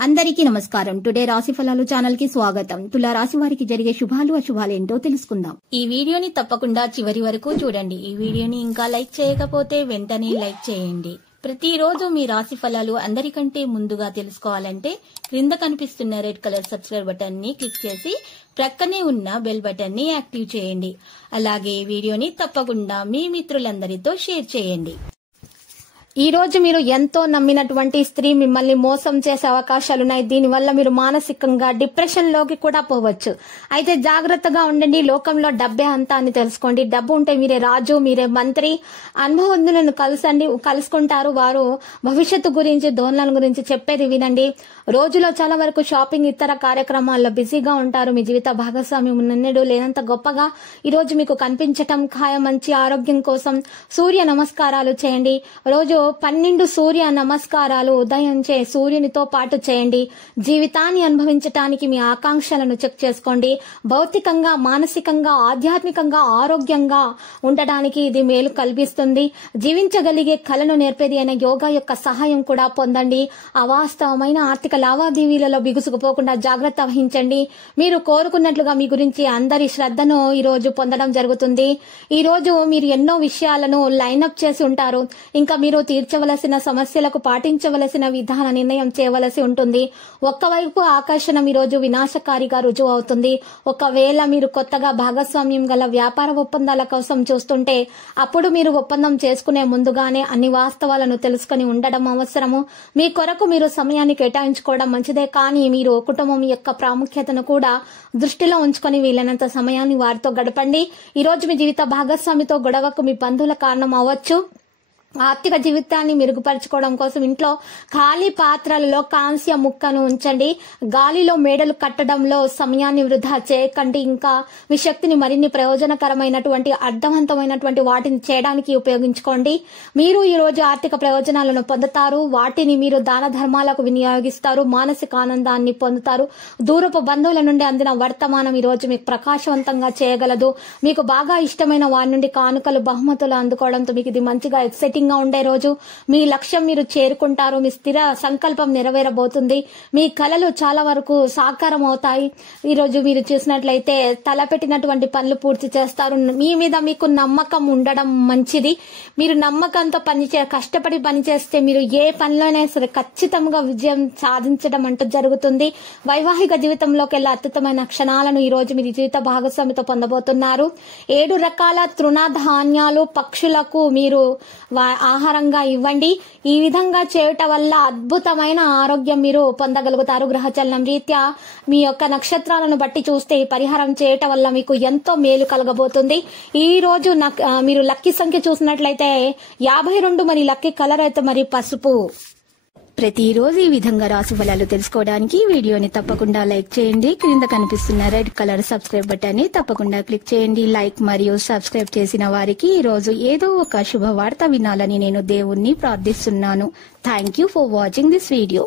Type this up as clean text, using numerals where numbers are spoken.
అందరికీ నమస్కారం. టుడే రాశి ఫలాలు ఛానల్ కి స్వాగతం. తులా రాశి వారికి జరిగే శుభాలు అశుభాలు ఏంటో తెలుసుకుందాం. ఈ వీడియోని తప్పకుండా చివరి వరకు చూడండి. ఈ వీడియోని ఇంకా లైక్ చేయకపోతే వెంటనే లైక్ చేయండి. ప్రతిరోజు మీ రాశి ఫలాలు అందరికంటే ముందుగా తెలుసుకోవాలంటే క్రింద కనిపిస్తున్న రెడ్ కలర్ సబ్స్క్రైబ్ బటన్ ని క్లిక్ చేసి ప్రక్కనే ఉన్న బెల్ బటన్ ని యాక్టివ్ చేయండి. అలాగే వీడియోని తప్పకుండా మీ మిత్రులందరితో షేర్ చేయండి. ఈ రోజు మీరు ఎంతో నమ్మినటువంటి స్త్రీ మిమ్మల్ని మోసం చేసే అవకాశాలున్నాయి. దీనివల్ల మీరు మానసికంగా డిప్రెషన్ లోకి కూడా పోవచ్చు. అయితే జాగ్రత్తగా ఉండండి. లోకంలో డబ్బే అంతా అని తెలుసుకోండి. డబ్బు ఉంటే మీరే రాజు, మీరే మంత్రి. అనుభవజ్ఞులను కలుసుకుంటారు. వారు భవిష్యత్తు గురించి, ధోరణుల గురించి చెప్పేది వినండి. రోజులో చాలా వరకు షాపింగ్, ఇతర కార్యక్రమాల్లో బిజీగా ఉంటారు. మీ జీవిత భాగస్వామ్యం నిన్నడు లేనంత గొప్పగా ఈ రోజు మీకు కనిపించటం ఖాయం. మంచి ఆరోగ్యం కోసం సూర్య నమస్కారాలు చేయండి. రోజు 12 సూర్య నమస్కారాలు ఉదయించే సూర్యునితో పాటు చేయండి. జీవితాన్ని అనుభవించటానికి మీ ఆకాంక్షలను చెక్ చేసుకోండి. భౌతికంగా, మానసికంగా, ఆధ్యాత్మికంగా ఆరోగ్యంగా ఉండడానికి ఇది మేలు కల్పిస్తుంది. జీవించగలిగే కళను నేర్పేది అయిన యోగా యొక్క సహాయం కూడా పొందండి. అవాస్తవమైన ఆర్థిక లావాదేవీలలో బిగుసుకుపోకుండా జాగ్రత్త వహించండి. మీరు కోరుకున్నట్లుగా మీ గురించి అందరి శ్రద్ధను ఈ రోజు పొందడం జరుగుతుంది. ఈ రోజు మీరు ఎన్నో విషయాలను లైనప్ చేసి ఉంటారు. ఇంకా మీరు తీర్చవలసిన సమస్యలకు పాటించవలసిన విధాన నిర్ణయం చేయవలసి ఉంటుంది. ఒక్కవైపు ఆకర్షణ ఈ రోజు వినాశకారిగా రుజువు అవుతుంది. ఒకవేళ మీరు కొత్తగా భాగస్వామ్యం గల వ్యాపార ఒప్పందాల కోసం చూస్తుంటే అప్పుడు మీరు ఒప్పందం చేసుకునే ముందుగానే అన్ని వాస్తవాలను తెలుసుకుని ఉండడం అవసరము. మీ కొరకు మీరు సమయాన్ని కేటాయించుకోవడం మంచిదే. కానీ మీరు కుటుంబం యొక్క ప్రాముఖ్యతను కూడా దృష్టిలో ఉంచుకొని వీలైనంత సమయాన్ని వారితో గడపండి. ఈ రోజు మీ జీవిత భాగస్వామితో గొడవకు మీ బంధువుల కారణం అవ్వచ్చు. ఆర్థిక జీవితాన్ని మెరుగుపరచుకోవడం కోసం ఇంట్లో ఖాళీ పాత్రలలో కాంస్య ముక్కను ఉంచండి. గాలిలో మేడలు కట్టడంలో సమయాన్ని వృధా చేయకండి. ఇంకా మీ శక్తిని మరిన్ని ప్రయోజనకరమైనటువంటి, అర్థవంతమైనటువంటి వాటిని చేయడానికి ఉపయోగించుకోండి. మీరు ఈ రోజు ఆర్థిక ప్రయోజనాలను పొందుతారు. వాటిని మీరు దాన ధర్మాలకు వినియోగిస్తారు. మానసిక ఆనందాన్ని పొందుతారు. దూరపు బంధువుల నుండి అందిన వర్తమానం ఈ రోజు మీకు ప్రకాశవంతంగా చేయగలదు. మీకు బాగా ఇష్టమైన వారి నుండి కానుకలు, బహుమతులు అందుకోవడంతో మీకు ఇది మంచిగా ఎక్సైటింగ్ గా ఉండే రోజు. మీ లక్ష్యం మీరు చేరుకుంటారు. మీ స్థిర సంకల్పం నెరవేరబోతుంది. మీ కలలు చాలా వరకు సాకారం అవుతాయి. ఈ రోజు మీరు చూసినట్లయితే తలపెట్టినటువంటి పనులు పూర్తి చేస్తారు. మీ మీద మీకు నమ్మకం ఉండడం మంచిది. మీరు నమ్మకంతో కష్టపడి పనిచేస్తే మీరు ఏ పనిలోనే సరే ఖచ్చితంగా విజయం సాధించడం అంటూ జరుగుతుంది. వైవాహిక జీవితంలోకి వెళ్ళే అద్భుతమైన క్షణాలను ఈ రోజు మీరు జీవిత భాగస్వామితో పొందబోతున్నారు. 7 రకాల తృణధాన్యాలు పక్షులకు మీరు ఆహారంగా ఇవ్వండి. ఈ విధంగా చేయటం వల్ల అద్భుతమైన ఆరోగ్యం మీరు పొందగలుగుతారు. గ్రహచలనం రీత్యా మీ యొక్క నక్షత్రాలను బట్టి చూస్తే ఈ పరిహారం చేయటం వల్ల మీకు ఎంతో మేలు కలగబోతుంది. ఈ రోజు మీరు లక్కీ సంఖ్య చూసినట్లయితే 52, మరి లక్కీ కలర్ అయితే మరి పసుపు. ప్రతిరోజు ఈ విధంగా రాశి ఫలాలు తెలుసుకోవడానికి వీడియోని తప్పకుండా లైక్ చేయండి. క్రింద కనిపిస్తున్న రెడ్ కలర్ సబ్స్క్రైబ్ బటన్ ని తప్పకుండా క్లిక్ చేయండి. లైక్ మరియు సబ్స్క్రైబ్ చేసిన వారికి ఈ రోజు ఏదో ఒక శుభవార్త వినాలని నేను దేవుణ్ణి ప్రార్థిస్తున్నాను. Thank you for watching this video.